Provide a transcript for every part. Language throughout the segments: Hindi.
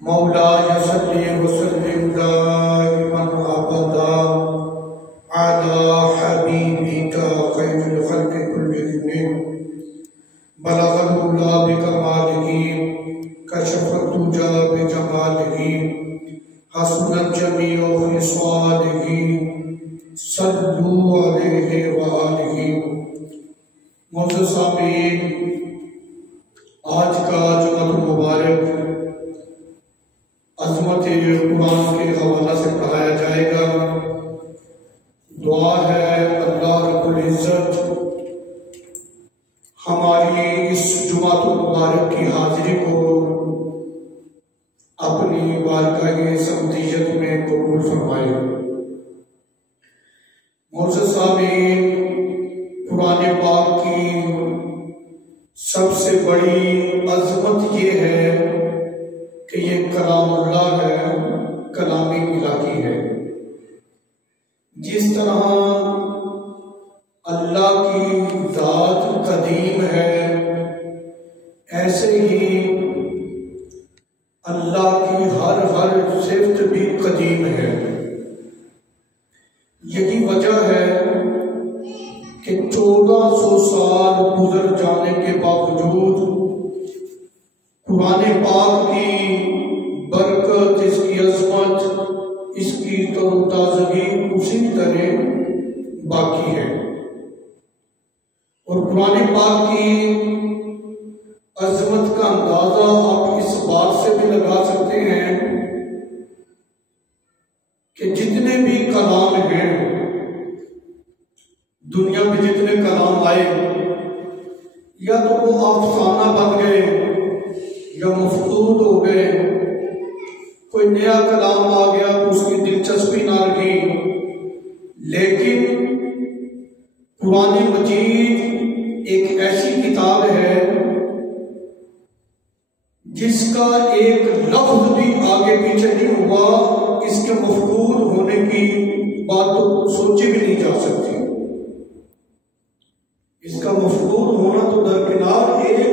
मौलाया सल्ली व सल्लिम दाइमन अबदा अला हबीबिका खैरुल खल्क़ि कुल्लिहिम बलगल उला बिकमालिही कशफत दुजा बिजमालिही हसनत जमीउ खिसालिही सल्लु अलैहि व आलिहि। मोअज़्ज़ज़ सामीन, आज का जुम्मतुल मुबारक अज़मत कुरान के हवाला से पढ़ाया जाएगा। दुआ है अल्लाह रब्बुल इज़्ज़त हमारी इस जुम्मतुल मुबारक की हाजिरी को अपनी बारगाह समदीयत में कबूल फरमाए। मोअज़्ज़ज़ सामीन, कुरान पाक की सबसे बड़ी अज़मत ये है कि ये कलामुल्लाह है, कलामी इलाही है। जिस तरह अल्लाह की ज़ात कदीम है, ऐसे ही अल्लाह की हर सिफ़त भी कदीम है। यही वजह है कि 1400 साल गुजर जाने के बावजूद कुरान पाक की बरकत, इसकी अज़मत, इसकी तरोताज़गी उसी तरह बाकी है। और कुरान पाक की अज़मत का अंदाज़ा आप इस बात से भी लगा सकते हैं कि जितने भी कलाम हैं, दुनिया में जितने कलाम आए, या तो वो अफसाना बन गए या मफकूद हो गए। कोई नया कलाम आ गया तो उसकी दिलचस्पी ना रही। लेकिन कुरान मजीद एक ऐसी किताब है जिसका एक लफ्ज भी आगे पीछे नहीं हुआ, इसके मफकूद होने की बात तो सोची भी नहीं जा सकती। इसका मफकूद होना तो दरकिनार, एक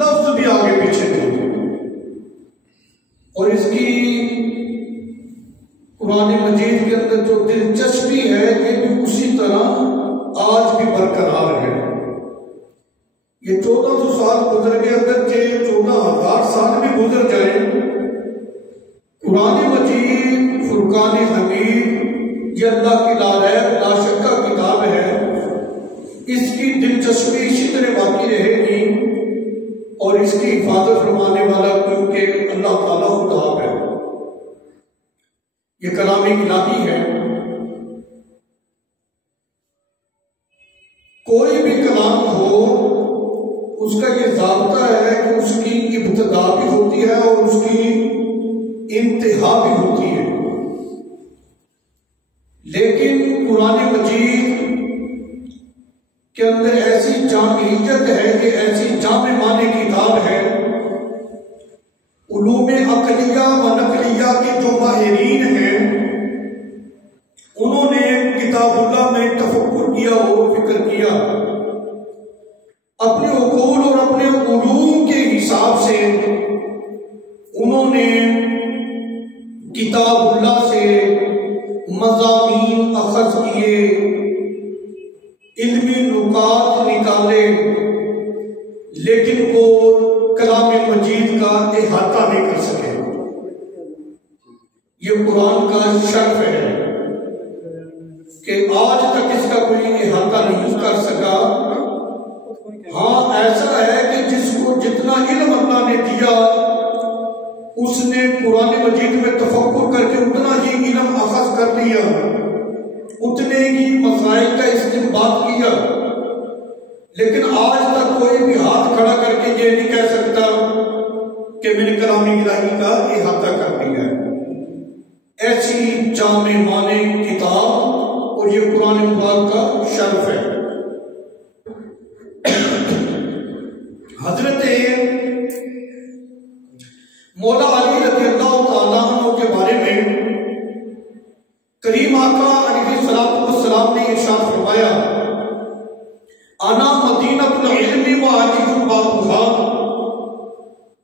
लफ्ज भी आगे पीछे नहीं। और इसकी कुरान मजीद के अंदर जो दिलचस्पी है, ये भी उसी तरह आज भी बरकरार है। ये 1400 साल गुजर गए, अगर के 14,000 साल भी गुजर जाए, कुरान मजीद फुरकान हमीद ये अल्लाह की लाशक्का किताब है। इसकी दिलचस्पी इसी तरह बाकी रहेगी और इसकी हिफाजत फरमाने वाला क्योंकि अल्लाह ताला खुदा है। ये कलाम इलाही है। कोई भी कलाम हो, उसका ये ज़ाब्ता है कि उसकी इब्तिदा भी होती है और उसकी इंतहा भी होती है। लेकिन कुरान मजीद के अंदर ऐसी जामियत है कि ऐसी जामे माने किताब है। उलूमे अकलिया व नकलिया के जो माहिरीन हैं, उन्होंने किताबुल्लाह में तफक्कुर किया और फिक्र किया। अपने उकूल और अपने उलूम के हिसाब से उन्होंने किताबुल्लाह से मज़ामीन अखज़ किए, इल्मी नुकात निकाले, लेकिन वो कलाम मजीद का इहाता नहीं कर सके। ये कुरान का शर्फ है कि आज तक इसका कोई इहाता नहीं कर सका। हाँ, ऐसा है कि जिसको जितना इल्म अल्लाह ने दिया, उसने कुरान मजीद में तफक्कुर करके उतना ही इल्म अखज़ कर लिया, उतने ही मसाइल का इस्तिंबात किया। लेकिन आज तक कोई भी हाथ खड़ा करके ये नहीं कह सकता कि मैंने कलाम इलाही का इहाता कर दिया है। ऐसी जामे माने किताब और ये कुरान मुबारक का शर्फ है। हजरत मौला अली रज़ियल्लाहु ताला अन्हु के बारे में करीम आका अलैहिस्सलाम ने इरशाद फरमाया, आना मदीनतुल इल्मी व अलीयुल बाबुहा,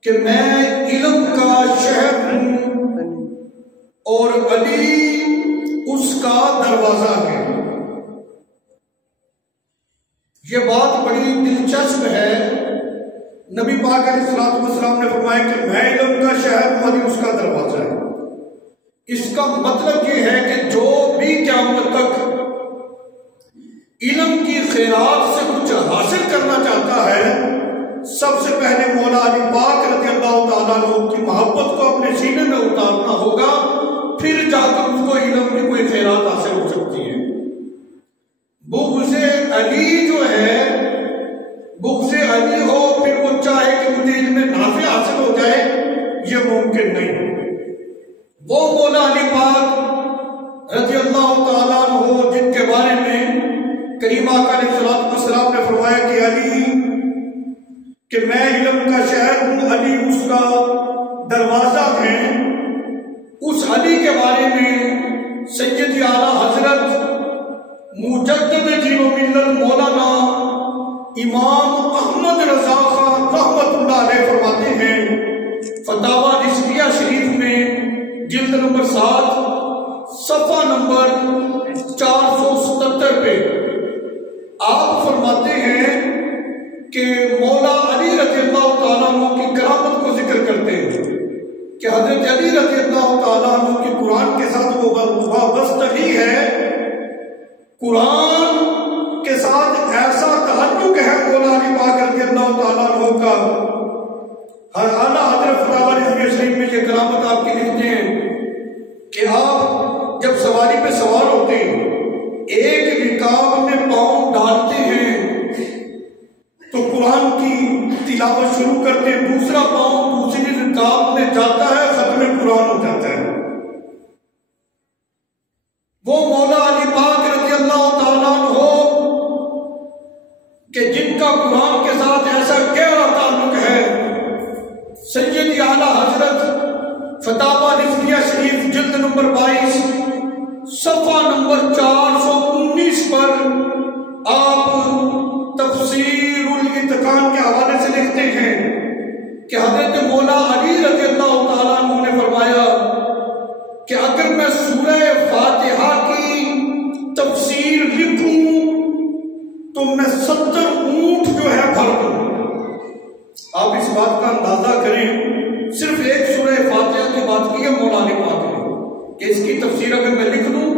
कि मैं इल्म का शहर और अली उसका दरवाजा है। ये बात बड़ी दिलचस्प है। नबी पाक अलैहिस्सलाम ने फरमाया कि मैं इल्म का शहर हूं, अली उसका दरवाजा है। इसका मतलब ये है कि जो भी क़यामत तक इल्म की खैरात से कुछ हासिल करना चाहता है, सबसे पहले मौला अली पाक रज़ियल्लाहु तआला अन्हु की मोहब्बत को अपने सीने में उतारना होगा, फिर जाकर उसको इल्म की कोई खैरात हासिल हो सकती है। बुग़्ज़े अली जो है, बुग़्ज़े अली हो फिर वो चाहे कि मुझे इल्म नाफ़ी हासिल हो जाए, ये मुमकिन नहीं। वो मौला अली पाक रज़ियल्लाहु तआला अन्हु जिनके बारे में करीम आका अलैहिस्सलाम ने फरमाया कि अली कि मैं इल्म का शहर हूं, अली उसका दरवाजा है, उस अली के बारे में सैयद आला हजरत मुजद्दिद दीन व मिल्लत मौलाना इमाम अहमद रज़ा खान रहमतुल्लाह अलैह फरमाते हैं फतावा रिज़विया शरीफ में जिल्द नंबर 7 सफ़ा नंबर 477 पे आप फरमाते हैं कि मौला अली रज़ियल्लाहु तआला अन्हु की करामत को जिक्र करते हैं कि हज़रत अली रज़ियल्लाहु तआला अन्हु की कुरान के साथ वो वाबस्तगी है, कुरान के साथ ऐसा ताल्लुक है मौला अली पाक रज़ियल्लाहु तआला अन्हु का। हर आला हज़रत फतावा रिज़विया शरीफ में ये करामत आपकी लिखते हैं कि आप जब सवारी पे सवार होते हैं, एक रिकाब में पांव डालते हैं तो कुरान की तिलावत शुरू करते हैं, दूसरा पांव दूसरी रिकाब में जाता है, खत्म कुरान हो जाता है। वो मौला अली पाक रज़ियल्लाहु तआला अन्हु कि जिनका कुरान के साथ ऐसा गहरा ताल्लुक है, सैयद आला हजरत फतावा रिज़विया शरीफ जिल्द नंबर 22 सफ़ा नंबर 419 पर आप तफसीरुल इत्क़ान के हवाले से लिखते हैं कि हज़रत मौला अली रज़ियल्लाहु तआला अन्हु ने फरमाया कि अगर मैं सूरह फातिहा की तफसीर लिखूं तो मैं 70 ऊंट जो है भर दूं। आप इस बात का अंदाजा करें, सिर्फ एक सूरह फातिहा की बात की है मौला अली पाक ने कि इसकी तफसीर अगर मैं लिख दूं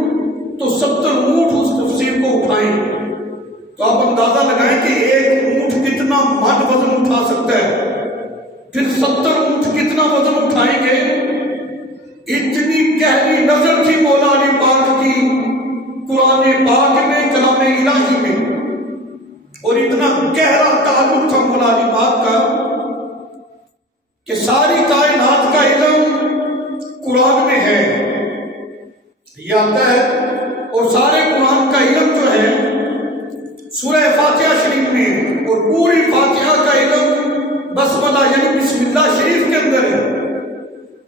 तो 70 ऊंट उस तफसीर को उठाएं। तो आप अंदाजा लगाएं कि एक ऊंट कितना मन वजन उठा सकता है, फिर 70 ऊंट कितना वजन उठाएंगे। इतनी गहरी नजर थी मौला अली पाक की कुरान पाक में, कलाम इलाही में, और इतना गहरा ताल्लुक था मौला अली पाक का कि सारी कायनात का इल्म कुरान में है, ये आता है। और सारे कुरान का इल्म जो है सूरह फातिहा शरीफ में, और पूरी फातिहा का इल्म बसमला यानी बिस्मिल्लाह शरीफ के अंदर है।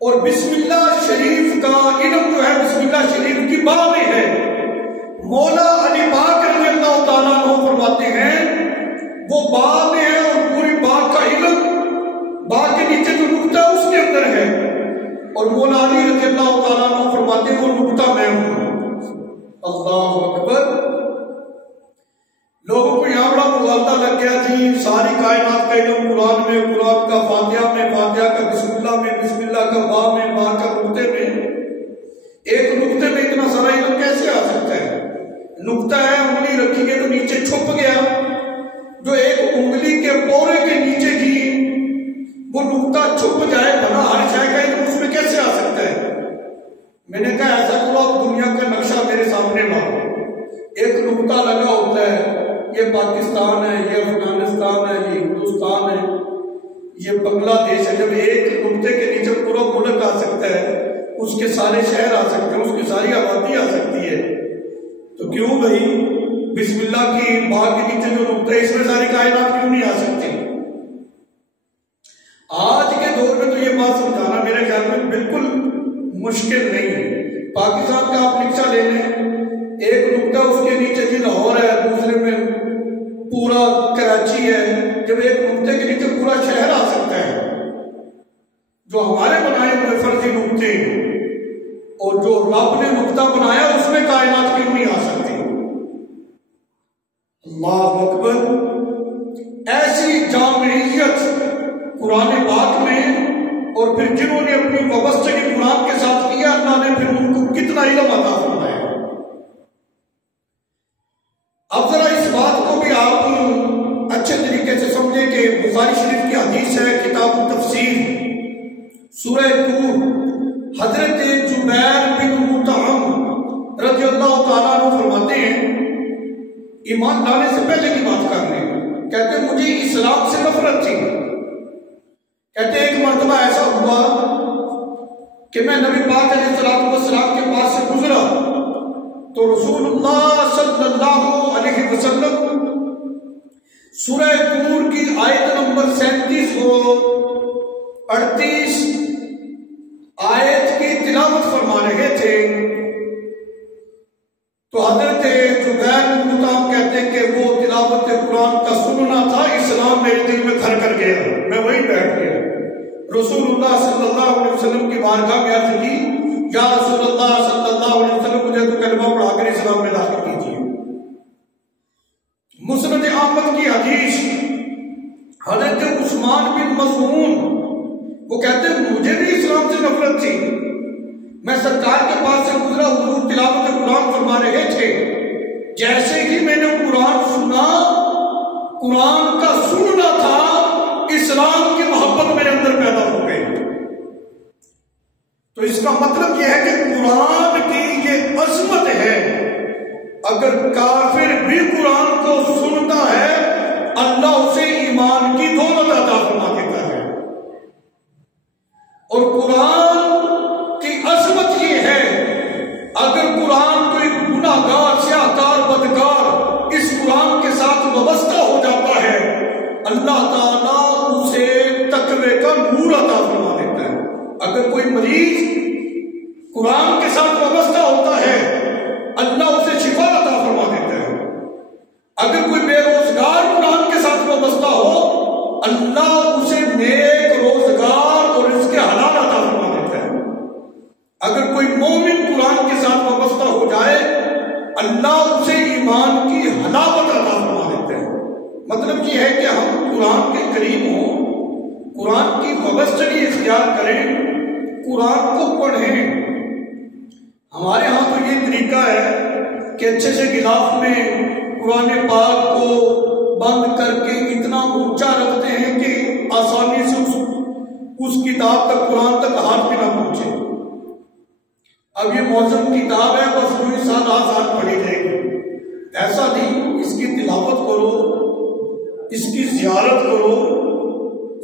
और बिस्मिल्लाह शरीफ का इल्म जो है बिस्मिल्लाह शरीफ की बा में है। मौला अली पाक रज़ियल्लाहु तआला अन्हु फरमाते हैं वो बा में है, और पूरी बा का इल्म बा के नीचे जो नुक्ता है उसके अंदर है। और मौला अली रज़ियल्लाहु तआला अन्हु फरमाते हैं वो नुक्ता मैं हूं। अल्लाहु अकबर। लोगों को यहाँ बड़ा मुगालता लग गया जी, सारी कायनात का इल्म कुरान में, कुरान का फातिहा में, फातिहा का बिस्मिल्लाह में, बिस्मिल्लाह का बा में, बा का नुक्ते में। एक नुक्ते में इतना सारा इल्म कैसे आ सकता है? नुक्ता है, उंगली रखी गई तो नीचे छुप गया, जो एक उंगली के पोरे के नीचे ही वो नुक्ता छुप जाए, भला हर शय का इल्म उसमें कैसे आ सकता है? मैंने कहा ऐसा करो आप दुनिया का नक्शा मेरे सामने लाओ, एक नुक्ता लगा होता है, ये पाकिस्तान है, ये अफगानिस्तान है, ये हिंदुस्तान है, ये बांग्लादेश है। जब एक नुक्ते के नीचे पूरा मुल्क आ सकता है, उसके सारे शहर आ सकते हैं, उसकी सारी आबादी आ सकती है, तो क्यों भाई बिस्मिल्लाह की बा के नीचे जो नुक्ता है इसमें सारी कायनात क्यों नहीं आ सकती? आज के दौर में तो ये बात समझाना मेरे ख्याल में बिल्कुल मुश्किल नहीं है। पाकिस्तान का आप नक्शा ले लें, एक नुक्ता उसके नीचे जी लाहौर है, दूसरे में पूरा कराची है। जब एक नुक्ते के नीचे पूरा शहर आ सकता है, जो हमारे बनाए हुए फर्जी नुक्ते, और जो रब ने नुक्ता बनाया उसमें कायनात क्यों नहीं आ सकती। अल्लाह अकबर। ऐसी जामियत कुरान पाक में, और फिर जिन्होंने अपनी वाबस्तगी कुरान के साथ किया, अल्लाह ने फिर उनको कितना इल्म अता फरमाया। अब जरा इस बात को भी आप अच्छे तरीके से समझे कि बुखारी शरीफ की हदीस है, किताब तफसीर सूरह तूर, हजरत जुबैर बिन मुतअम रज़ियल्लाहु ताला अन्हु फरमाते हैं, ईमान लाने से पहले की बात कर रहे हैं, कहते मुझे इस्लाम से नफरत थी। कहते एक मर्तबा ऐसा हुआ कि मैं नबी पाक अलैहिस्सलाम के पास से गुजरा तो रसूलुल्लाह सल्लल्लाहु अलैहि वसल्लम सूरह तूर की आयत नंबर 37 और 38 आयत की तिलावत फरमा रहे थे। तो हजरत जुबैर बिन मुतअम कहते हैं कि वो तिलावत कुरान का सुनना था, इस्लाम मेरे दिल में घर कर गया, मैं वहीं बैठ गया। रसूलुल्लाह सल्लल्लाहु अलैहि वसल्लम की बारगाह में अर्ज की, या रसूलुल्लाह सल्लल्लाहु अलैहि वसल्लम मुझे तो कलमा पढ़ाकर इस्लाम में दाखिल कीजिए। मुस्नद अहमद की हदीस, हजरत उस्मान बिन मज़ऊन वो कहते हैं मुझे भी इस्लाम से नफरत थी, मैं सरकार के पास से गुजरा, हुजूर तिलावत कुरान फरमा रहे थे, जैसे ही मैंने कुरान सुना, कुरान का सुनना था, इस्लाम की मोहब्बत मेरे अंदर पैदा हो गई। तो इसका मतलब यह है कि कुरान की ये अजमत है, अगर काफिर भी कुरान को सुनता है अल्लाह उसे ईमान की दौलत अता फरमा देता है। और कुरान की अजमत ये है, अगर कुरान कोई गुनाहगार स्याहकार बदकार इस कुरान के साथ वाबस्ता हो जाता है, अल्लाह ताला उसे तकवे का नूर अता फरमा देता है। अगर कोई मरीज कुरान के साथ वाबस्ता होता है, अल्लाह उसे शिफा अता फरमा देता है। अगर कोई बेरोजगार कुरान के साथ वाबस्ता हो, अल्लाह उसे नेक रोजगार और इसके हलाल अता फरमा देता है। अगर कोई मोमिन कुरान के साथ वाबस्ता हो जाए, अल्लाह उसे ईमान की हलावत अता फरमा देता है। मतलब ये है कि हम कुरान के करीब हों, कुरान की वाबस्तगी इख्तियार करें, कुरान को पढ़ें। हमारे यहाँ तो ये तरीका है कि अच्छे से गिलाफ में कुरान पाक को बंद करके इतना ऊंचा रखते हैं कि आसानी से उस किताब तक, कुरान तक हाथ भी ना पहुंचे। अब ये मौजूद किताब है, बस कोई साल आसान पढ़ी जाएगी, ऐसा नहीं। इसकी तिलावत करो, इसकी जियारत करो।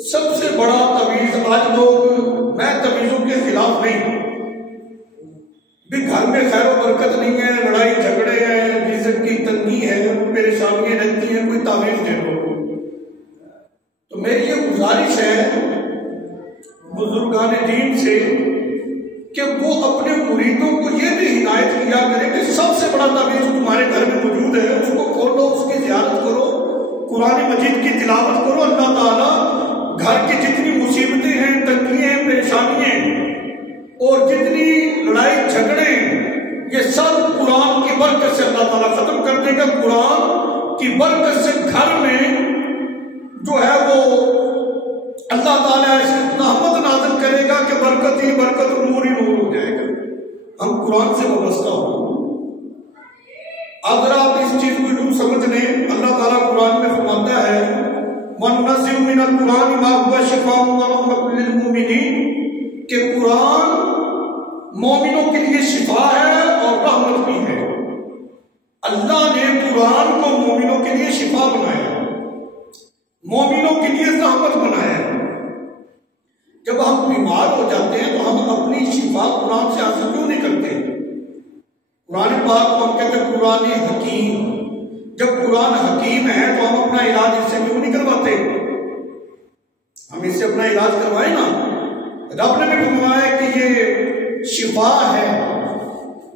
सबसे बड़ा तमीज, आज लोग, मैं तमीजों के खिलाफ नहीं, भी घर में खैर बरकत नहीं है, लड़ाई झगड़े हैं, रिज़्क़ की तंगी है, परेशानियां रहती हैं, कोई तावीज़ दे दो। तो मेरी ये गुजारिश है बुजुर्गान दीन से कि वो अपने मुरीदों को ये भी हिदायत किया करें कि सबसे बड़ा तावीज़ जो तुम्हारे घर में मौजूद है उसको खोलो, उसकी ज़ियारत करो, कुरान मजीद की तिलावत करो। अल्लाह ताला घर की जितनी मुसीबतें हैं, तंगियां हैं, परेशानियां और जितनी लड़ाई झगड़े, ये सब कुरान की बरकत से अल्लाह ताला खत्म कर देगा। कुरान की बरकत से घर में जो है वो अल्लाह ताला ऐसी रहमत नाज़िल करेगा कि बरकत ही बरकत, नूर ही नूर हो जाएगा। हम कुरान से वाबस्ता हो। अगर आप इस चीज को यूं समझ लें, अल्लाह ताला कुरान में फरमाता है, वनुनज़्ज़िलु मिनल कुरानि मा हुवा शिफ़ाउन व रहमतुल लिल मुमिनीन, कि कुरान मोमिनों के लिए शिफा है और रहमत भी है। अल्लाह ने कुरान को मोमिनों के लिए शिफा बनाया, मोमिनों के लिए रहमत बनाया। जब हम बीमार हो जाते हैं तो हम अपनी शिफा कुरान से हासिल क्यों नहीं करते? कुरान पाक को हम कहते हैं कुरान हकीम। जब कुरान हकीम है तो हम अपना इलाज इससे क्यों नहीं करवाते? हम इससे अपना इलाज करवाए ना। रब ने भी फरमाया कि ये शिफा है।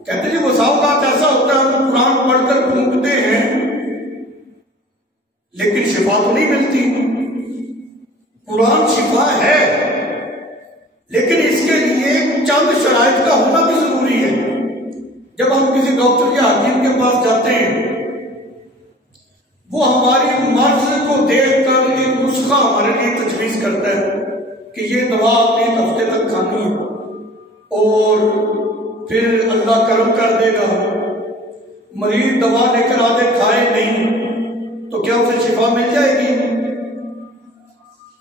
कहते जी वो सावकात ऐसा होता है, हम कुरान पढ़कर फूंकते हैं लेकिन शिफा तो नहीं मिलती। कुरान शिफा है लेकिन इसके लिए चंद शराइत का होना भी जरूरी है। जब हम किसी डॉक्टर या हकीम के पास जाते हैं, वो हमारी मर्ज को देखकर एक नुस्खा हमारे लिए तजवीज करता है कि ये दवा आपने 1 हफ्ते तक खानी है और फिर अल्लाह करम कर देगा। मरीज दवा लेकर आगे खाए नहीं तो क्या उसे शिफा मिल जाएगी?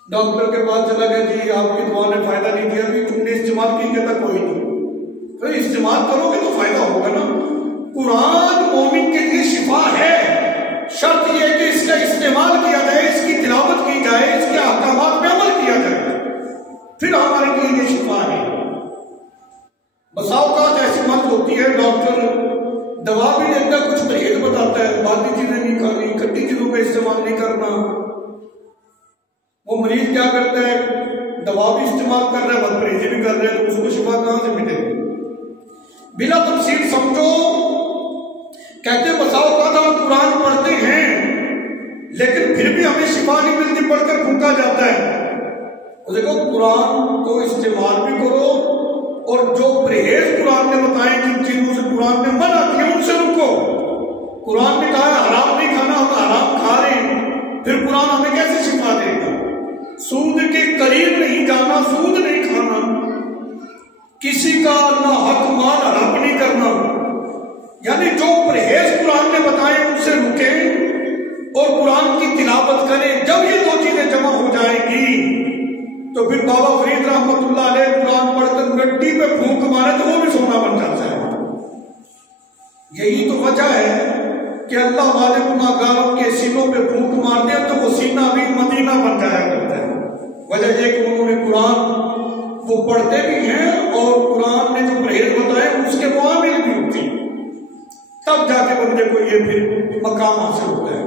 डॉक्टर के पास चला गया, जी आपकी दवा ने फायदा नहीं दिया, भी तुमने इस्तेमाल की? कहता कोई नहीं। तो इस्तेमाल करोगे तो फायदा होगा ना। कुरान मोमिन के लिए शिफा है, शर्त यह कि इसका इस्तेमाल किया जाए, इसकी तिलावत की जाए, इसके अहकामात पे अमल किया जाए, फिर हमारे लिए ये शिफा है। बसाओ का ऐसी मत होती है, डॉक्टर दवा भी देता है, कुछ परहेज बताता है, बाकी चीजें नहीं खानी, खट्टी चीजों का इस्तेमाल नहीं करना। वो मरीज क्या करता है, दवा भी इस्तेमाल कर रहा है, बद परहेजी भी कर रहा है, तो उसको शिफा कहां से मिलेगी? बिना तफसील समझो। कहते बसाओ का हम कुरान पढ़ते हैं लेकिन फिर भी हमें शिफा नहीं मिलती, पढ़कर फूका जाता है। तो देखो, कुरान को इस्तेमाल भी करो और जो परहेज कुरान ने बताए, जिन चीजों से कुरान ने मना किया, उनसे रुको। कुरान ने कहा हराम नहीं खाना, हम हराम खा रहे हैं, फिर कुरान हमें कैसे शिफा देगा? सूद के करीब नहीं जाना, सूद नहीं खाना, किसी का ना हक माल हड़प नहीं करना, यानी जो परहेज कुरान ने बताए उनसे रुके और कुरान की तिलावत करें। जब ये 2 चीजें जमा हो जाएंगी तो फिर बाबा फरीद रहमतुल्लाह अलैह कुरान पढ़कर गड्डी पे फूंक मारे तो वो भी सोना बन जाता है। यही तो वजह है कि अल्लाह वाले गुनाहगारों के सीनों पे फूंक मार दिया तो वो सीना भी मदीना बन जाया करता है। वजह यह कि उन्होंने कुरान वो पढ़ते भी हैं और कुरान ने जो परहेज बताए उसके मुआमिल भी होती है, तब जाके बंदे को ये फिर मकाम हासिल होता है।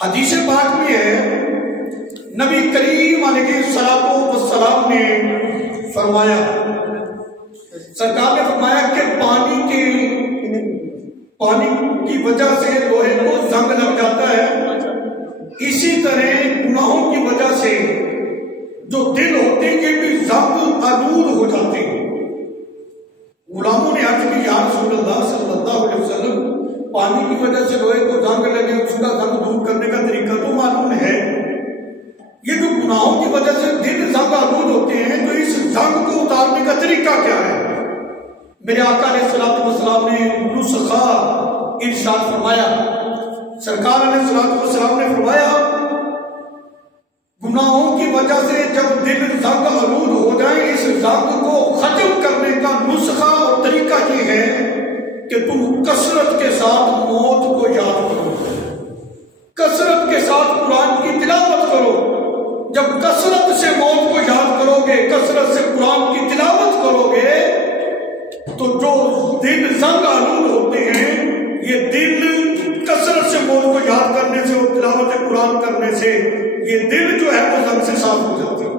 हदीस पाक में है, नबी करीम अलैहिस्सलाम ने फरमाया, सरकार ने फरमाया कि पानी की वजह से लोहे को जंग लग जाता है, इसी तरह गुनाहों की वजह से जो दिल होते हैं ये भी जंग आलूद हो जाते हैं। गुलामों ने अर्ज की, या रसूलल्लाह सल्लल्लाहु अलैहि वसल्लम, पानी की वजह से लोहे को जंग लगे, उसका जंग दूर करने का तरीका तो मालूम है, ये जो गुनाहों की वजह से दिल जंग आलूद होते हैं तो इस जंग को उतारने का तरीका क्या है? मेरे आका अलैहिस्सलाम ने नुस्खा इरशाद फरमाया। सरकार अलैहिस्सलाम ने फरमाया, गुनाहों की वजह से जब दिल जंग आलूद हो जाए, इस जंग को खत्म करने का नुस्खा और तरीका ये है कि तुम कसरत के साथ मौत को याद करो, कसरत के साथ कुरान की तिलावत करो। जब कसरत से मौत को याद करोगे, कसरत से कुरान की तिलावत करोगे, तो जो दिल जंग आलूद होते हैं, ये दिल कसरत से मौत को याद करने से और तिलावत कुरान करने से ये दिल जो है वो जंग से साफ हो जाते हैं।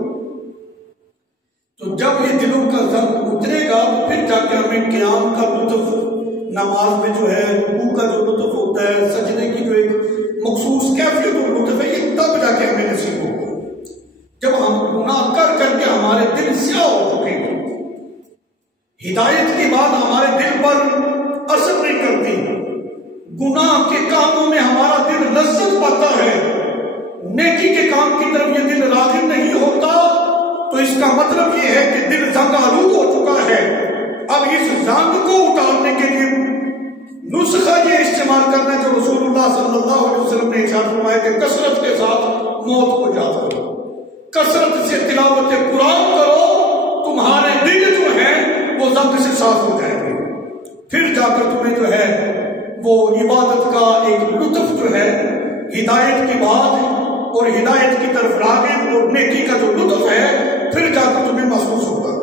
तो जब ये दिलों का जंग उतरेगा तो फिर जाके हमें क़याम का लुत्फ, नमाज में जो है रुकू का जो लुत्फ होता है, सजदे की जो एक मखसूस कैफियत और लुत्फ है, ये तब जाके हमें नसीब होगा जब हम गुनाह कर करके हमारे दिल स्याह हो चुके हैं। हिदायत की बात हमारे दिल पर असर नहीं करती, गुनाह के कामों में हमारा दिल लज्जत पाता है, नेकी के काम की तरफ ये दिल राग़िब नहीं होता, तो इसका मतलब ये है कि दिल जंग आलूद हो चुका है। अब इस जंग को उतारने के लिए नुस्खा ये इस्तेमाल करना है जो रसूलुल्लाह सल्लल्लाहु अलैहि वसल्लम ने इरशाद फरमाया कि कसरत के साथ मौत को याद करो, कसरत से तिलावत कुरान करो, तुम्हारे दिल जो है वो जंग से साफ हो जाएंगे। फिर जाकर तुम्हें जो है वो इबादत का एक लुत्फ जो है, हिदायत की बात और हिदायत की तरफ राग़िब और नेकी का जो लुत्फ है, फिर जाकर तुम्हें महसूस होगा।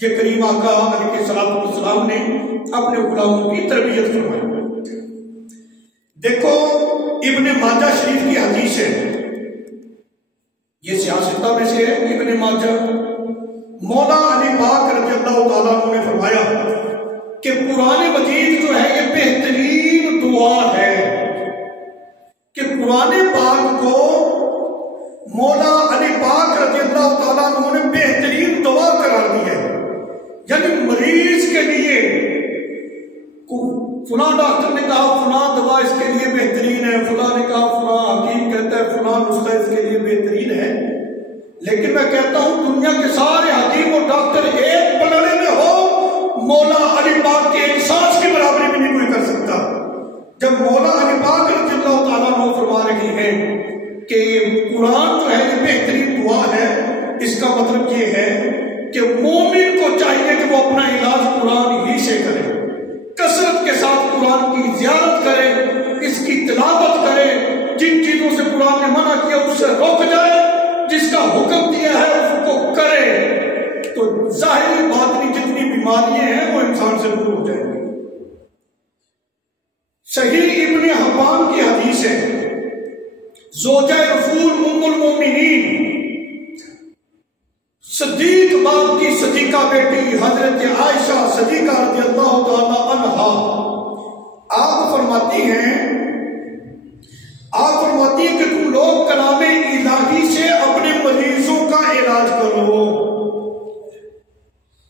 ये करीम आका अलैहिस्सलाम ने अपने गुलामों की तरबियत फरमाई। देखो, इब्ने माजा शरीफ की हदीस है, ये सियासता में से है। इब्ने माजा, मौला अली पाक रज़ियल्लाहु ताला अन्हु ने फरमाया कि कुरान मजीद जो है ये बेहतरीन दुआ है, कि कुरान पाक को मौला अली पाक रज़ियल्लाहु ताला अन्हु ने बेहतरीन दुआ करार दी है। यानी मरीज के लिए फुला डॉक्टर ने कहा फुला दवा इसके लिए बेहतरीन है, फुला ने कहा, फुला हकीम कहता है फुला नुस्खा इसके लिए बेहतरीन है। लेकिन मैं कहता हूं दुनिया के सारे हकीम और डॉक्टर एक पलड़े में हो, मौला अली पाक के एक सांस की बराबरी भी नहीं कोई कर सकता। जब मौला अली पाक रज़ियल्लाहु ताला अन्हु फरमा रही है कि कुरान जो है ये बेहतरीन दुआ है, इसका मतलब ये है कि मोमिन को चाहिए कि वो अपना इलाज कुरान ही से करे, कसरत के साथ कुरान की ज़ियारत करे, इसकी तिलावत करे, जिन चीजों से कुरान ने मना किया उससे रोक जाए, जिसका हुक्म दिया है उसको करे, तो जाहिरी बात नहीं जितनी बीमारियां हैं वो इंसान से दूर हो जाएंगी। सही इब्ने हब्बान की हदीस है, ज़ौजा रसूल उम्मुल मोमिनीन सदीक बाप की सदीका बेटी हजरत आयशा सदीका रज़ियल्लाहु ताला अन्हा आप फरमाती हैं कि तुम लोग कलामे इलाही से अपने मरीजों का इलाज करो।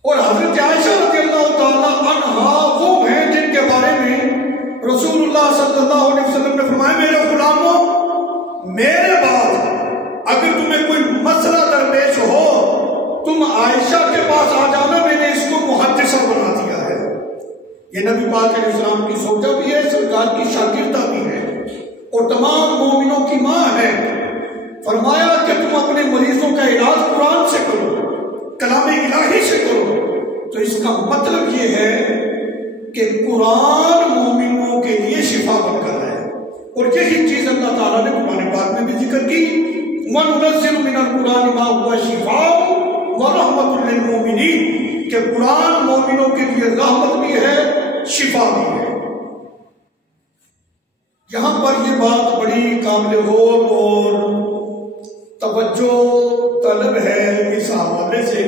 और हजरत आयशा रज़ियल्लाहु ताला अन्हा वो हैं जिनके बारे में रसूलुल्लाह सल्लल्लाहु अलैहि वसल्लम ने फरमाया, मेरे गुलामों, मेरे बाद अगर तुम्हें कोई मसला दरपेश हो तुम आयशा के पास आ जाना, मैंने इसको मुहद्दिसा बना दिया है। ये नबी पाक अलैहिस्सलाम की सोचा भी है, सरकार की शागिर्दा भी है और तमाम मोमिनों की माँ है। फरमाया कि तुम अपने मरीजों का इलाज कुरान से करो, कलामे इलाही से करो। तो इसका मतलब ये है कि कुरान मोमिनों के लिए शिफा बनकर है। और यही चीज अल्लाह ताला ने कुरान पाक में भी जिक्र की, वनुनज़्ज़िलु मिनल कुरानि मा हुवा शिफाउन व रहमतुल लिल मोमिनीन, कि कुरान मोमिनों के लिए रहमत भी है, शिफा भी है। यहां पर यह बात बड़ी काबिल गौर और तवज्जो तलब है इस हवाले से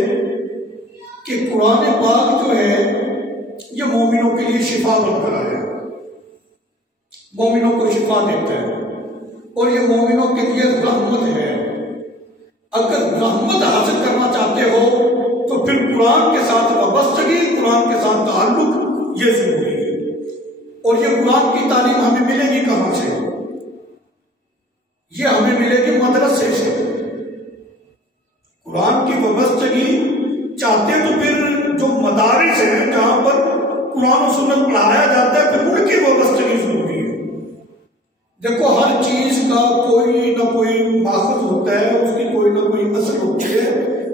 कि कुरान पाक जो है ये मोमिनों के लिए शिफा बनकर आया है, मोमिनों को शिफा देता है और ये मोमिनों के लिए रहमत है। अगर रहमत हासिल करना चाहते हो तो फिर कुरान के साथ वाबस्तगी, कुरान के साथ ताल्लुक ये जरूरी है। और ये कुरान की तालीम हमें मिलेगी कहां से? ये हमें मिलेगी मदरसे से। कुरान की वाबस्तगी चाहते तो फिर जो मदारिस हैं जहां पर कुरान और सुन्नत पढ़ाया जाता है फिर उनकी वाबस्तगी जरूरी है। देखो हर चीज का कोई ना कोई माखुद होता है, उसकी कोई ना कोई नस्ल होती है,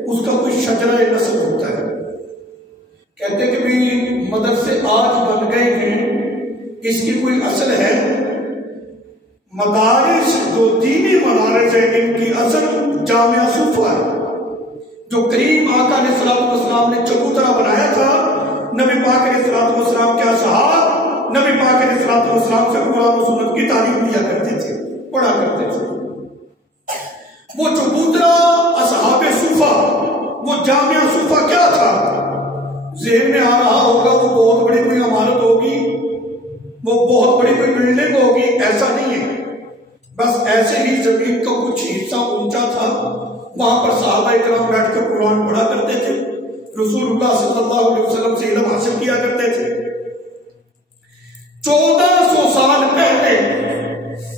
उसका कोई शजरा नस्ल होता है। कहते कि भी मदरसे आज बन गए हैं, इसकी कोई असल है। मदारिस जो दीनी मदारिस है इनकी असल जामिया सूफा है, जो करीम आका अलैहिस्सलाम ने चबूतरा बनाया था। नबी पाक अलैहिस्सलाम के असहाब नबी पाक अलैहिस्सलाम से कुरान और सुन्नत की तालीम दिया करते थे, पढ़ा करते थे। वो चबूतरा असहाबे सूफा, वो जामिया सूफा क्या था? ज़हन में आ रहा होगा वो बहुत बड़ी कोई इमारत होगी, वो बहुत बड़ी कोई बिल्डिंग होगी, ऐसा नहीं है। बस ऐसे ही जमीन का कुछ हिस्सा ऊंचा था, वहां पर सहाबा इकराम बैठकर कुरान पढ़ा करते थे, रसूलुल्लाह सल्लल्लाहु अलैहि वसल्लम से इल्म हासिल किया करते थे। 1400 साल पहले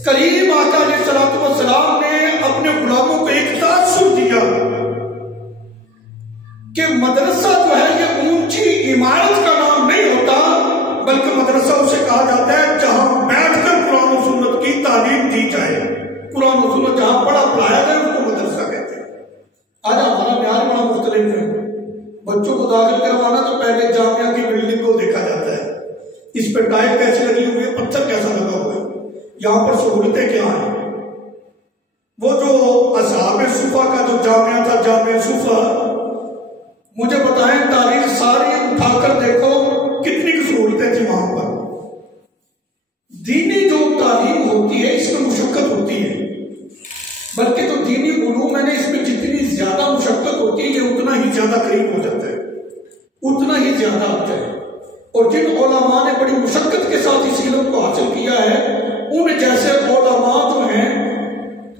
करीम आका अलैहिस्सलाम ने अपने गुलामों को एक तासुर दिया कि मदरसा जो है ये ऊंची इमारत का नाम नहीं होता, बल्कि मदरसा उसे कहा जाता है जहां बैठकर कुरान और सुन्नत की तालीम दी जाए। कुरान और सुन्नत जहां पढ़ाया जाए उसको मदरसा कहते हैं। आज हमारा म्यार बड़ा मुख्तलिफ है। बच्चों को दाखिल करवाना तो पहले जामिया की बिल्डिंग को देखा जाता है, इस पर टाइल कैसे लगी हुई है, पत्थर कैसा लगा हुआ है, यहाँ पर सहूलतें क्या हैं। वो जो असहाबे सूफा का जो जामिया था, जामिया सूफा, मुझे बताएं तारीख सारी उठाकर देखो कितनी सहूलतें थी वहां पर। दीनी जो तालीम होती है इसमें मुशक्कत होती है, बल्कि तो दीनी उलूम है इसमें जितनी ज्यादा मुशक्कत होती है ये उतना ही ज्यादा करीब हो जाता है, उतना ही ज्यादा होता है। और जिन उलमा ने बड़ी मुशक्कत के साथ इस इल्म को हासिल किया है, उन जैसे उलमा जो हैं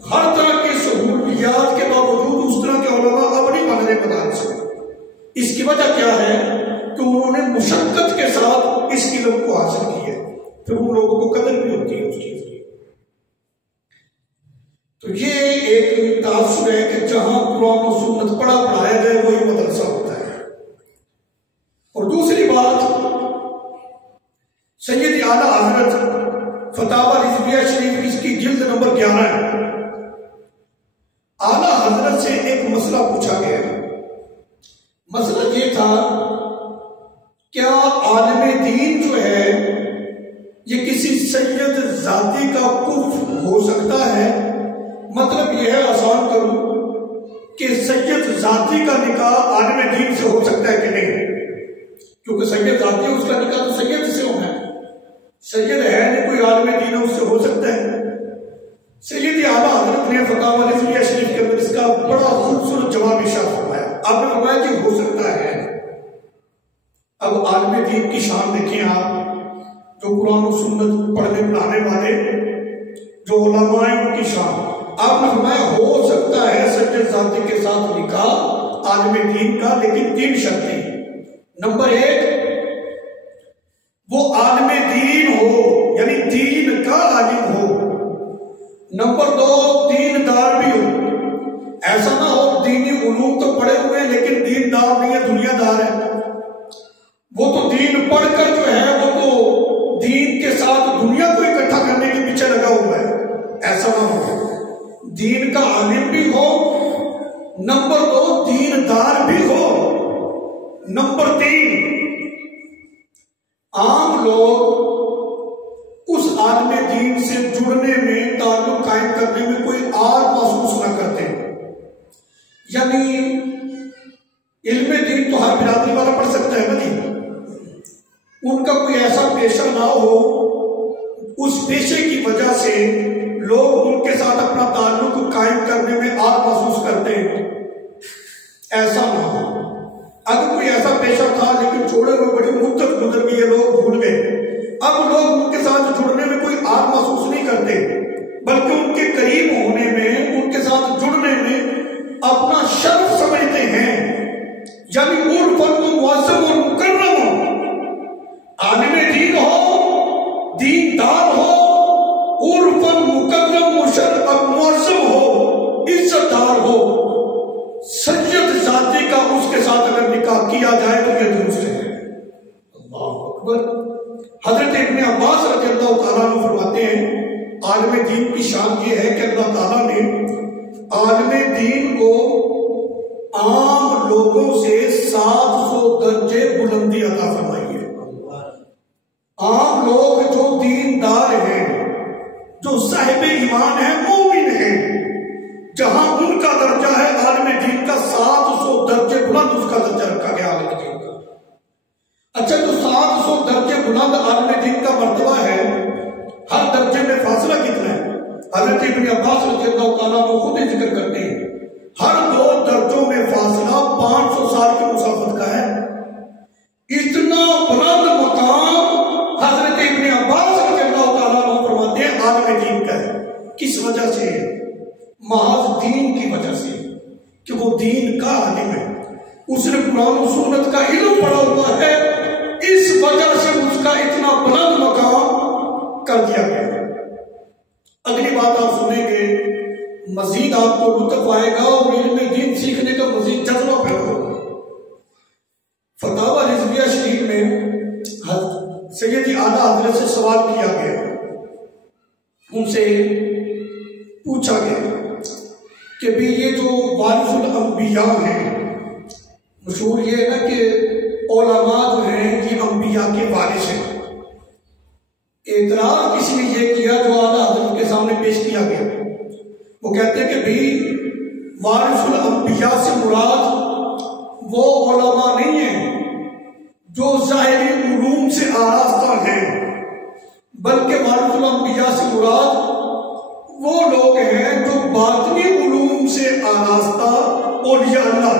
हर तरह की सहूलियात के बावजूद उस तरह के उलमा अब नहीं बन रहे मदारिस में। इसकी वजह क्या है कि उन्होंने मुशक्कत के साथ इस इल्म को हासिल की है, फिर उन लोगों को कदर भी होती है उस चीज की। तो ये एक तासुर है कि जहां कुरान और सुन्नत पढ़ा पढ़ाया जाए वही मदरसा होता है। और दूसरी बात, सैयद आला हजरत फतावा रिजविया शरीफ इसकी जिल्द नंबर 11 है। आला हजरत से एक मसला पूछा गया। मसला ये था, क्या आलिम दीन जो है ये किसी सैयद जाती का कुफ हो सकता है? मतलब यह है, आसान करूं कि सैयद जाती का निकाह आलिम दीन से हो सकता है कि नहीं? क्योंकि सैयद जाती है, उसका निकाह तो सैयद से होना है। सैयद है नहीं कोई आलिम दीन, उससे हो सकता है। सैयद आला हजरत ने फतावा रिजविया शरीफ के अंदर इसका बड़ा खूबसूरत जवाब इरशाद फरमाया। आपने फरमाया कि हो सकता है। अब आलिम दीन की शान देखें आप, जो कुरान और सुन्नत पढ़ने पढ़ाने वाले जो उलमा हैं उनकी शान। आपने फरमाया हो सकता है सैयद जाती के साथ निकाह आलिम दीन का, लेकिन 3 शर्तें। नंबर 1, वो आलिम दीन हो, यानी दीन का आलिम हो। नंबर 2, दीनदार भी हो। ऐसा ना हो दीनी उलूम तो पढ़े हुए हैं लेकिन दीनदार नहीं है, दुनियादार है। वो तो दीन पढ़कर जो है वो तो दीन के साथ दुनिया को इकट्ठा करने के पीछे लगा हुआ है। ऐसा ना हो, दीन का आलिम भी हो। नंबर 2, दीनदार भी हो। नंबर 3, आम लोग उस आलिम दीन से जुड़ने में, ताल्लुक कायम करने में कोई आर महसूस ना करते। यानी इल्म दीन तो हर बिरादरी वाला पढ़ सकता है ना जी, उनका कोई ऐसा पेशा ना हो उस पेशे की वजह से लोग उनके साथ अपना ताल्लुक कायम करने में आर महसूस करते हैं। ऐसा ना हो। अगर कोई ऐसा पेशा था लेकिन छोड़े हुए बड़ी मुद्दत गुजर गई है, लोग भूल गए, अब लोग उनके साथ जुड़ने में कोई आर महसूस नहीं करते, बल्कि उनके करीब होने में, उनके साथ जुड़ने में अपना शर्फ समझते हैं। यानी उर्फन मुअज़्ज़म और मुकर्रम हो, आलिम दीन हो, दीनदार हो, उर्फन मुकर्रम मुअज़्ज़म हो, इज्जतदार हो। सैयद जाती का उसके साथ अगर निकाह किया जाए तो यह दुरुस्त है। अल्लाहु अकबर। हजरत इब्न अब्बास रज़ियल्लाहु ताला अन्हु फरमाते हैं, आलिम दीन की शान ये है कि अल्लाह ताला ने आलिम दीन को आम लोगों से 700 दर्जे बुलंदी अता फरमाई है। आम लोग जो दीनदार हैं, जो साहिब ईमान है, मोमिन हैं, जहां उनका दर्जा है आलिम दीन का 700 दर्जे बुलंद उसका दर्जा रखा गया आलिम दीन का। अच्छा, तो 700 दर्जे बुलंद आलिम दीन का मर्तबा है, हर दर्जे में फासला कितना है? हजरत इब्न अब्बास रज़ियल्लाहु ताला अन्हु खुद ही जिक्र करते हैं, हर 2 दर्जों में फासला 500 साल की मुसाफत का है। इतना बुलंद मकाम हजरत इब्न अब्बास रज़ियल्लाहु ताला अन्हु फरमाते हैं आलिम दीन का है। किस वजह से? महज दीन की वजह से, कि वो दीन का आलिम है, उसने कुरान और सुन्नत का इल्म पढ़ा हुआ है, इस वजह से उसका इतना बुलंद मकाम कर दिया गया। अगली बात आप सुनेंगे, मजीद आपको लुत्फ आएगा और इल्म दीन सीखने का मजीद जज्बा पैदा होगा। फतावा रिजविया शरीफ में सैयद आला हजरत से सवाल किया गया, उनसे पूछा गया कि भी ये जो वारिसुल अंबिया हैं, मशहूर ये है ना कि उलमा जो हैं ये अंबिया के वारिस हैं। एतराज किसी ने ये किया जो आला हजरत के सामने पेश किया गया, वो कहते हैं कि भी वारिसुल अंबिया से मुराद वो उलमा नहीं है जो ज़ाहिरी उलूम से आरास्ता हैं, बल्कि वारिसुल अंबिया से मुराद वो लोग हैं जो बातिनी उलूम से आरास्ता औलिया अल्लाह।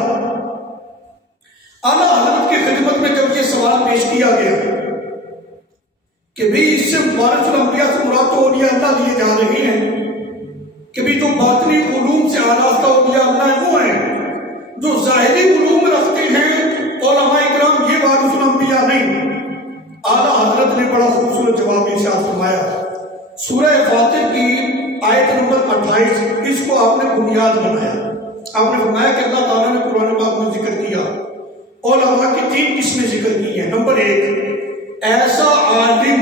आला हजरत की खिदमत में जब ये सवाल पेश किया गया कि भी इससे वारिसुल अंबिया से मुराद तो औलिया अल्लाह लिए जा रही हैं, कि भी जो बातिनी उलूम से आरास्ता औलिया अल्लाह वो हैं, जो ज़ाहिरी उलूम रखते हैं उलमा इकराम, ये वारिसुल अंबिया नहीं। आला हजरत ने बड़ा खूबसूरत जवाब इरशाद फरमाया। सूरह फातिर की आयत नंबर 28, इसको आपने बुनियाद बनाया। आपने फरमाया कि अल्लाह ताला ने कुरान पाक में जिक्र किया और उलमा की 3 किस्में जिक्र की है। नंबर 1, ऐसा आलिम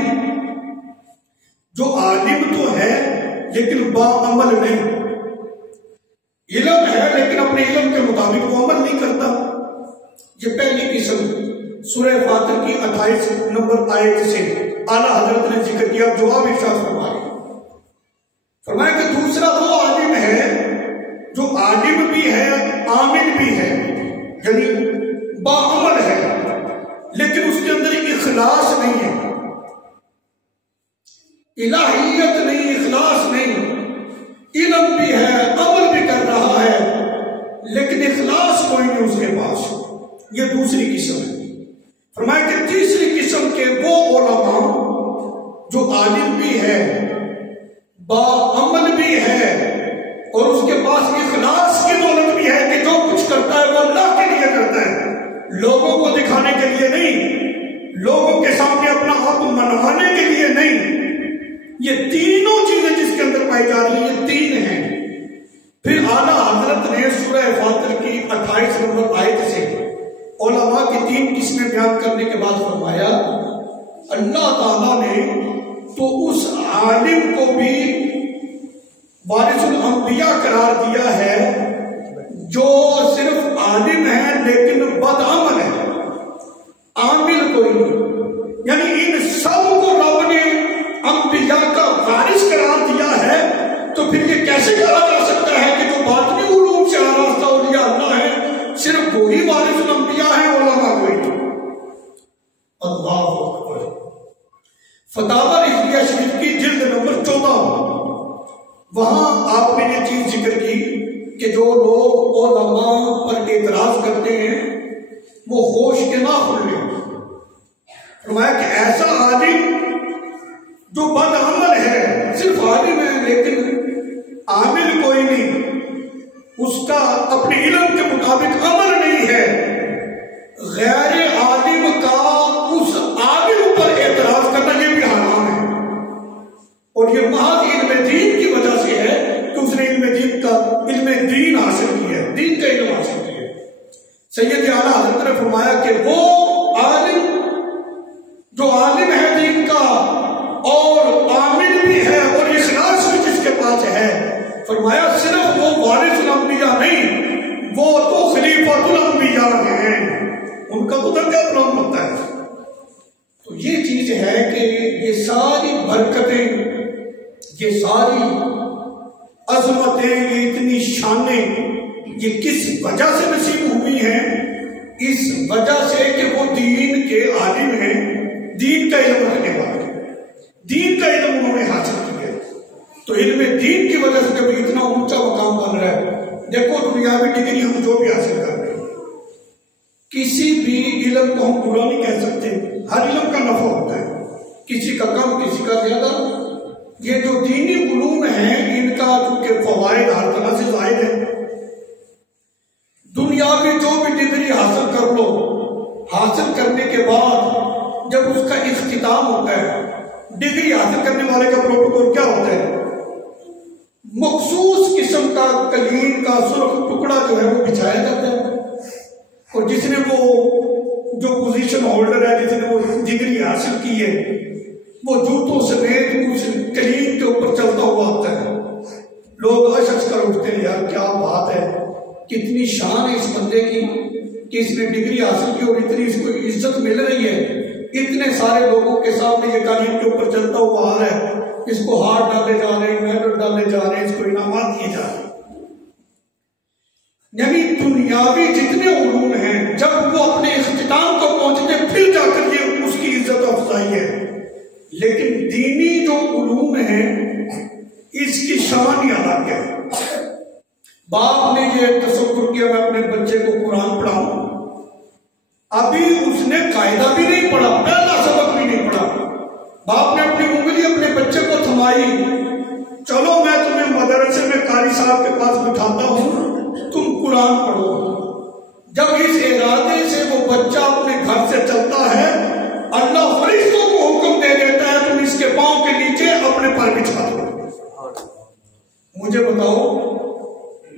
जो आलिम तो है लेकिन बाअमल नहीं, इल्म है लेकिन अपने इल्म के मुताबिक वो अमल नहीं करता। ये पहली किस्म सूरह फातिर की 28 नंबर आयत से आला हजरत ने जिक्र किया, जवाब इरशाद फरमाया कि दूसरा वो आलिम है जो आलिम भी है आमिल भी है, यानी बाअमल है लेकिन उसके अंदर इखलास नहीं है, इलाहियत नहीं, इखलास नहीं, इल्म भी है अमल भी कर रहा है लेकिन इखलास कोई नहीं उसके पास। ये दूसरी किस्म है। फरमाया कि तीसरी किस्म के वो उलमा जो आलिम भी है बाअमल भी है और उसके पास इखलास की दौलत भी है कि जो कुछ करता है वो अल्लाह के लिए करता है, लोगों को दिखाने के लिए नहीं, लोगों के सामने अपना आप मनवाने के लिए नहीं। ये तीनों चीजें जिसके अंदर पाई जा रही है, ये 3 हैं। फिर आला हजरत ने सूरह फातिर की 28 नंबर आयत से उलमा की 3 किस्में बयान करने के बाद फरमाया अल्लाह ताला ने तो उस आलिम को भी वारिसुल अंबिया करार दिया है जो सिर्फ आलिम है लेकिन बदअमल है, आमिल कोई नहीं। यानी इन सब को रब ने अंबिया का वारिस करार दिया है, तो फिर ये कैसे कहा जा सकता है कि जो बातनी उलूम से आरास्ता औलिया अल्लाह है सिर्फ वही वारिसुल अंबिया है, उलमा कोई नहीं। अल्लाह अकबर। फतावा रिजविया शरीफ की जिल्द नंबर 14, वहां आपने ये चीज जिक्र की कि जो लोग उलमा पर एतराज करते हैं वो होश के ना खुले। फरमाया कि ऐसा आलिम जो बदअमल है, सिर्फ आलिम है लेकिन आमिल कोई नहीं, उसका अपने इल्म के मुताबिक अमल नहीं है, गैर आलिम का उस आलिम पर एतराज करना ये भी हराम है। और ये महज इल्म दीन की वजह से है कि उसने इल्म दीन हासिल किया है, दीन का इल्म हासिल किया है। सैयद आला हज़रत ने फरमाया कि वो आलिम जो आलिम है दीन का और आमिल भी है और इखलास भी जिसके पास है, फरमाया सिर्फ वो वारिसुल अंबिया नहीं, वो तो खलीफतुल अंबिया हैं, उनका तो दर्जा बुलंद होता है। तो ये चीज है कि ये सारी बरकतें, ये सारी अजमतें, ये इतनी शानें ये किस वजह से नसीब हुई हैं? इस वजह से कि वो दीन के आलिम हैं, दीन का इल्म रखने वाले, दीन का इल्म उन्होंने हासिल किया। तो इल्म दीन की वजह से जब इतना ऊंचा मकाम बन रहा है, देखो दुनियावी डिग्री हम जो भी हासिल कर रहे हैं, किसी भी इल्म को हम बुरा नहीं कह सकते, हर इल्म का नफा होता है, किसी का कम किसी का ज्यादा। ये जो दीनी उलूम हैं इनका चूंकि फवायद हर तरह से जायद है। दुनियावी जो भी डिग्री हासिल कर लो, हासिल करने के बाद जब उसका इख्तिताम होता है, डिग्री हासिल करने वाले का प्रोटोकॉल क्या होता है? मखसूस किस्म का कलीन का सुर्ख टुकड़ा जो है वो बिछाया जाता है, और जिसने वो जो पोजीशन होल्डर है, जिसने वो डिग्री हासिल की है, वो जूतों समेत उस कलीन के ऊपर चलता हुआ आता है। लोग अशक्स कर उठते हैं, यार क्या बात है, कितनी शान है इस बंदे की कि इसने डिग्री हासिल की और इतनी इसको इज्जत मिल रही है, इतने सारे लोगों के सामने ये कालीन के ऊपर चलता हुआ आ रहा है, इसको हाथ डाले जा रहे हैं, मेडल डाले जा रहे हैं, इसको इनामात दिए जा रहे हैं। यानी दुनियावी जितने उलूम हैं जब वो अपने इख्तिताम को पहुंचते फिर जाकर ये उसकी इज्जत अफजाई है, लेकिन दीनी जो उलूम है इसकी शान ही अलग है। बाप ने ये तसव्वुर किया मैं अपने बच्चे को कुरान पढ़ाऊं, अभी उसने कायदा भी नहीं पढ़ा, पहला सबक भी नहीं पढ़ा, बाप ने अपनी उंगली अपने बच्चे को थमाई, चलो मैं तुम्हें मदरसे में कारी साहब के पास बिठाता हूं, तुम कुरान पढ़ो। जब इस इरादे से वो बच्चा अपने घर से चलता है, अल्लाह फरिश्तों को हुक्म दे पांव के नीचे अपने पर बिछा दो। मुझे बताओ,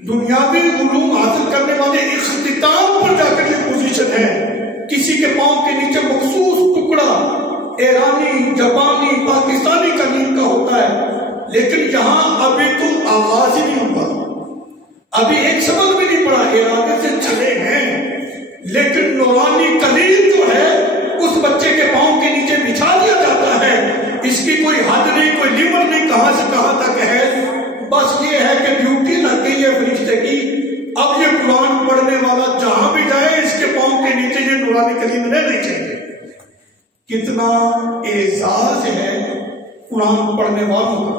दुनियावी उलूम हासिल करने वाले इख्तिताम पर जाकर ये पोजीशन है, किसी के पांव के नीचे मखसूस टुकड़ा ईरानी, जापानी, पाकिस्तानी कलीम का होता है, लेकिन यहां अभी तो आगाज ही नहीं हुआ, अभी एक सबक भी नहीं पड़ा, इरादे से चले हैं, लेकिन नूरानी कलीम जो है उस बच्चे के पांव के नीचे बिछा दिया जाता है। इसकी कोई हद नहीं, कोई लिमिट नहीं, कहां से कहां तक है। बस ये है कि ड्यूटी लग गई है फरिश्ते की, अब ये कुरान पढ़ने वाला जहां भी जाए इसके पांव के नीचे ये नूरानी कलीम रहनी चाहिए। कितना एजाज है कुरान पढ़ने वालों का।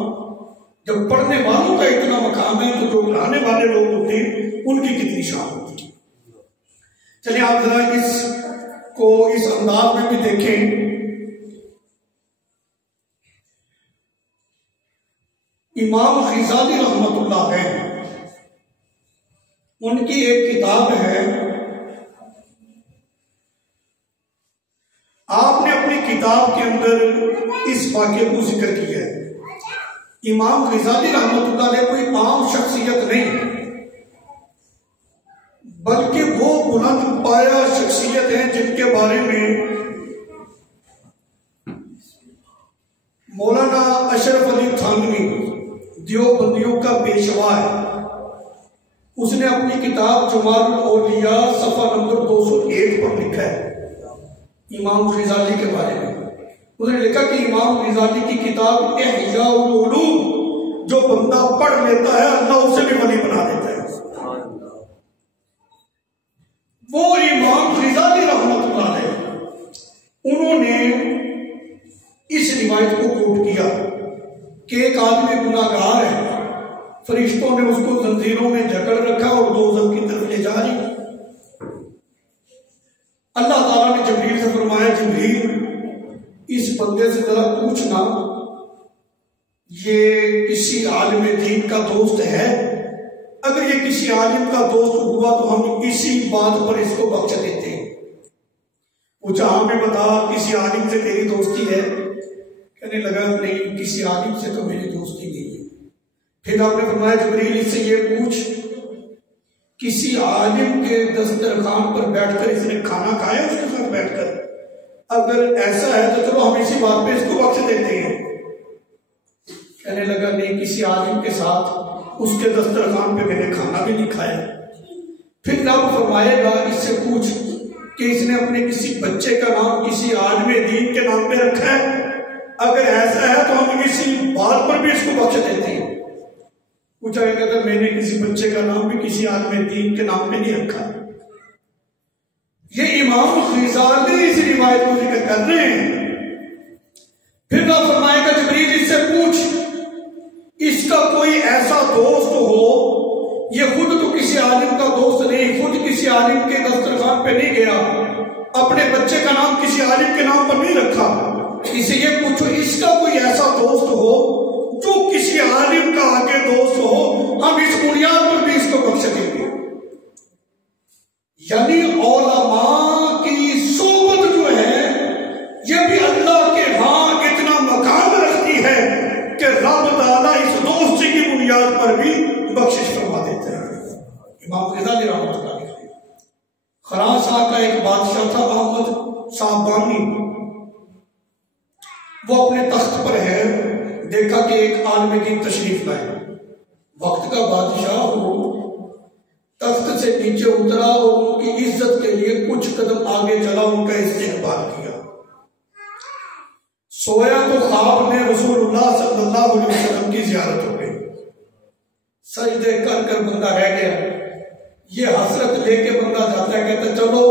जब पढ़ने वालों का इतना मकाम है तो जो पढ़ाने वाले लोग होते हैं उनकी कितनी शान होती है। चलिए आप जरा इसको इस अंदाज में भी देखें। इमाम ग़ज़ाली रहमतुल्लाह अलैह, उनकी एक किताब है, आपने अपनी किताब के अंदर इस वाक़े को जिक्र किया है। इमाम ग़ज़ाली रहमतुल्लाह अलैह कोई आम शख्सियत नहीं, बल्कि वो बुलंद पाया शख्सियत है जिनके बारे में मौलाना अशरफ अली थानवी देवबंदियों का पेशवा है, उसने अपनी किताब जमालुल औलिया सफ़ा नंबर 201 पर लिखा है इमाम ग़ज़ाली के बारे में। उसने लिखा कि इमाम ग़ज़ाली की किताब इहयाउल उलूम, जो बंदा पढ़ लेता है अल्लाह उसे भी वली बना देता है। वो इमाम ग़ज़ाली रहमतुल्लाह अलैह, उन्होंने इस रिवायत को कोट किया कि एक आदमी गुनाहगार है, फरिश्तों ने उसको जंजीरों में जकड़ रखा और दोज़ख की तरफ ले जा रही। अल्लाह ताला ने जबरील से फरमाया, जबरील इस बंदे से जरा पूछना ये किसी आलिम दीन का दोस्त है, अगर ये किसी आलिम का दोस्त हुआ तो हम इसी बात पर इसको बख्श देते हैं। पूछा, हाँ भी बता, किसी आलिम से तेरी दोस्ती है? कहने लगा, नहीं, किसी आलिम से तो मेरी दोस्ती नहीं है। फिर आपने फरमाया, जबरील इससे ये पूछ, किसी आलिम के दस्तरखान पर बैठकर इसने खाना खाया उसके साथ बैठकर? अगर ऐसा है तो चलो हम इसी बात पे इसको बख्श देते हैं। कहने लगा, नहीं, किसी आलिम के साथ उसके दस्तरखान पे मैंने खाना भी नहीं खाया। फिर रब फरमाएगा, इससे पूछ कि इसने अपने किसी बच्चे का नाम किसी आलिम दीन के नाम पे रखा है? अगर ऐसा है तो हम इसी बात पर भी इसको बख्श देते हैं। पूछा, कहता मैंने किसी बच्चे का नाम भी किसी आलिम दीन के नाम पे नहीं रखा। ये इमाम ग़ज़ाली इस रिवायत को जिक्र कर रहे हैं। फिर अल्लाह फरमाएगा, जबरील इससे पूछ इसका कोई ऐसा दोस्त हो, ये खुद तो किसी आलिम का दोस्त नहीं, खुद किसी आलिम के दस्तरखान पे नहीं गया, अपने बच्चे का नाम किसी आलिम के नाम पर नहीं रखा, इसे ये पूछो इसका कोई ऐसा दोस्त हो जो किसी आलिम का आगे दोस्त हो, हम इस बुनियाद पर भी इसको बख्श देंगे। यानी उलमा की सोबत जो है ये भी अल्लाह के वहां इतना मकाम रखती है कि रब ताला इस दोस्ती की बुनियाद पर भी बख्शिश फरमा देते हैं। इमाम ग़ज़ाली रहमतुल्लाह अलैह, खुरासान का एक बादशाह था अहमद साहबानी, वो अपने तख्त पर है, देखा कि एक आलिम दीन तशरीफ लाए, वक्त का बादशाह हो, तख्त से नीचे उतरा और उनकी इज्जत के लिए कुछ कदम आगे चला, उनका इस्तेक़बाल किया। सोया तो ख्वाब में रसूलुल्लाह सल्लल्लाहु अलैहि वसल्लम की ज़ियारत हो गई, सजदे कर कर बंदा रह गया। ये हसरत लेके बंदा जाता है, कहता चलो,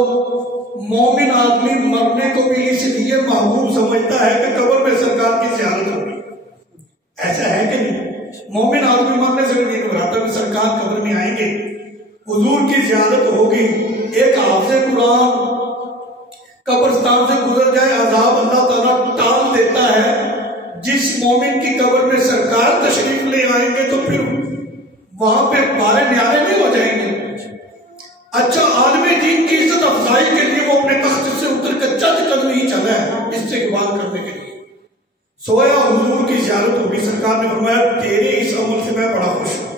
मोमिन आदमी मरने को भी इसलिए महबूब समझता है कि कब्र में सरकार की ज़ियारत होगी। ऐसा है कि नहीं? मोमिन आदमी मरने से भी नहीं घबराता कि सरकार कब्र में आएंगे, हुजूर की ज़ियारत होगी। एक हाफ़िज़ कुरान कब्रिस्तान से गुजर जाए, अज़ाब अल्लाह ताला टाल देता है। जिस मोमिन की कब्र में सरकार तशरीफ ले आएंगे तो फिर वहां पे बारे न्यारे नहीं हो जाएंगे। अच्छा, आलिम दीन की इज्जत अफजाई के लिए वो अपने तख्त से उतर कर चंद कदम ही चला है इस्तेक़बाल करने के लिए। सोया हुजूर की ज़ियारत होगी। सरकार ने फरमाया तेरे इस अमल से मैं बड़ा खुश हूं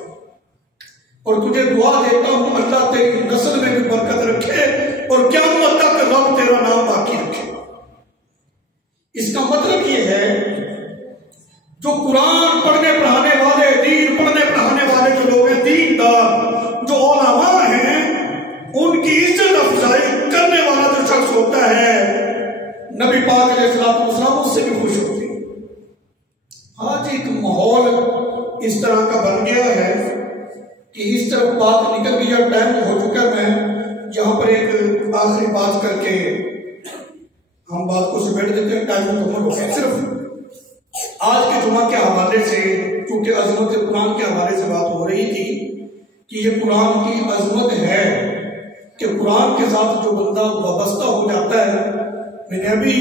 और तुझे दुआ देता हूं अल्लाह तेरी नस्ल में भी बरकत रखे और क़यामत तक रब तेरा नाम बाकी रखे। इसका मतलब ये है जो कुरान पढ़ने पढ़ाने वाले, दीन पढ़ने पढ़ाने वाले जो लोग हैं, दीनदार जो उलमा हैं, उनकी इज्जत अफजाई करने वाला जो शख्स होता है, नबी पाक अलैहिस्सलाम उससे भी खुश होते हैं। आज एक माहौल इस तरह का बन गया है कि इस तरफ बात निकल गई और टाइम हो चुका है। मैं यहाँ पर एक आखिरी बात करके हम बात को समेट देते हैं, टाइम मुकम्मल हो गया। सिर्फ आज के जुमा के हवाले से, क्योंकि अजमत कुरान के हवाले से बात हो रही थी कि ये कुरान की अजमत है कि कुरान के साथ जो बंदा वाबस्ता हो जाता है, मैंने अभी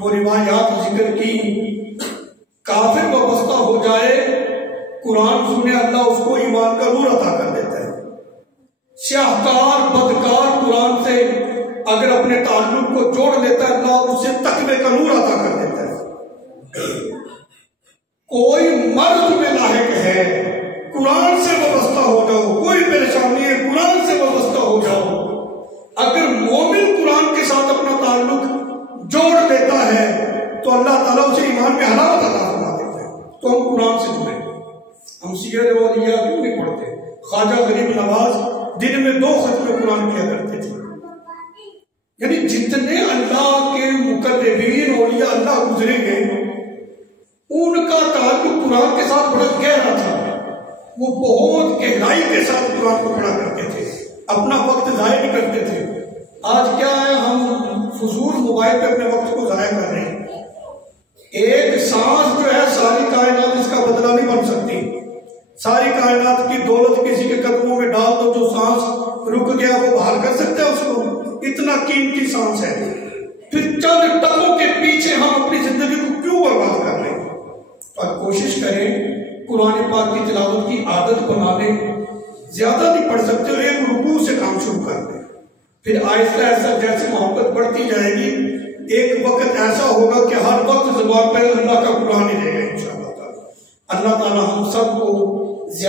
वो रिवायात जिक्र की, काफिर वाबस्ता हो जाए, कुरान सुने, अल्लाह उसको ईमान का नूर अता कर देता है। शाहकार बदकार कुरान से अगर अपने ताल्लुक को जोड़ लेता है, अल्लाह उसे तकवे का नूर अता कर देता है। कोई मर्द में लायक है, कुरान से वाबस्ता हो जाओ, कोई परेशानी है, कुरान से वाबस्ता हो जाओ। अगर मोमिन कुरान के साथ अपना ताल्लुक जोड़ देता है तो अल्लाह ताला उसे ईमान में हलावत अता फरमा देता है। तो हम कुरान से जुड़े। हम सीरत औलिया क्यों नहीं पढ़ते? ख्वाजा गरीब नवाज दिन में 2 खत्म कुरान किया करते थे। यानी जितने अल्लाह के मुकर्रबीन औलिया अल्लाह गुजरेंगे, उनका ताल्लुक कुरान के साथ बड़ा गहरा था। वो बहुत गहराई के साथ कुरान को पढ़ा करते थे, अपना वक्त जाया नहीं करते थे। आज क्या है, हम फजूल मोबाइल पे अपने वक्त को जाया कर रहे हैं। एक सांस जो है सारी कायनात इसका बदला नहीं बन सकती। सारी कायनात की दौलत किसी के कदमों में डाल दो, जो सांस रुक गया वो बहाल कर सकते हैं उसको? इतना कीमती सांस है, फिर चंद टकों के पीछे हम अपनी जिंदगी को क्यों बर्बाद कर रहे हैं? तो कोशिश करें कुरान पाक की तिलावत की आदत बना लें। ज्यादा नहीं पढ़ सकते, एक रुकू से काम शुरू कर दें, फिर आहिस्ता आहिस्ता जैसे मोहब्बत बढ़ती जाएगी, एक वक्त ऐसा होगा कि हर वक्त ज़ुबान पर अल्लाह का कुरान ही रहेगा इंशाअल्लाह ताला। अल्लाह ताला हम सबको